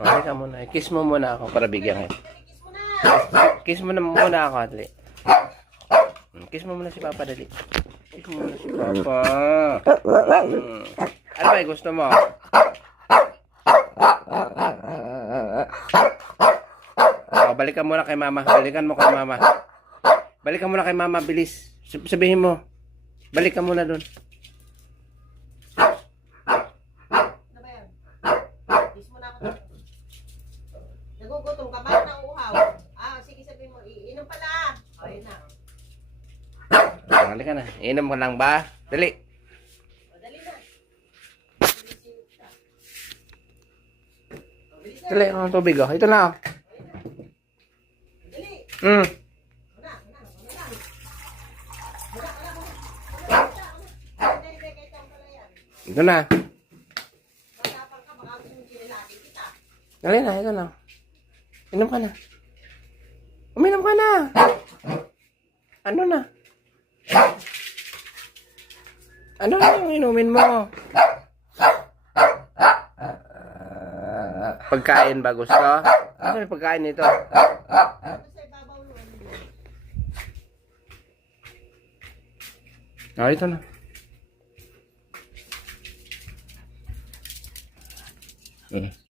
Okay ka muna. Kiss mo muna ako para bigyan kayo. Kiss mo na muna ako, dali. Kiss mo muna si Papa, dali. Kiss mo muna si Papa. Ano ba gusto mo? Balikan muna kay Mama. Balikan mo kay Mama. Balikan muna kay Mama, bilis. Sabihin mo. Balikan muna doon. Ano ba yan? Kiss mo na ako. Nagugutom ka ba? Nauuhaw? Sige sabihin mo. Iinom pala. Ayun na. Halika na. Inom ka lang ba? Dali. Dali na. Dali, ang tubig oh. Ito na oh. Dali. Hmm. Ito na. Dali na, ito na. Inom ka na. Uminom ka na. Ano na? Ano na yung inumin mo? Pagkain ba gusto? Ano yung pagkain nito? Ito na.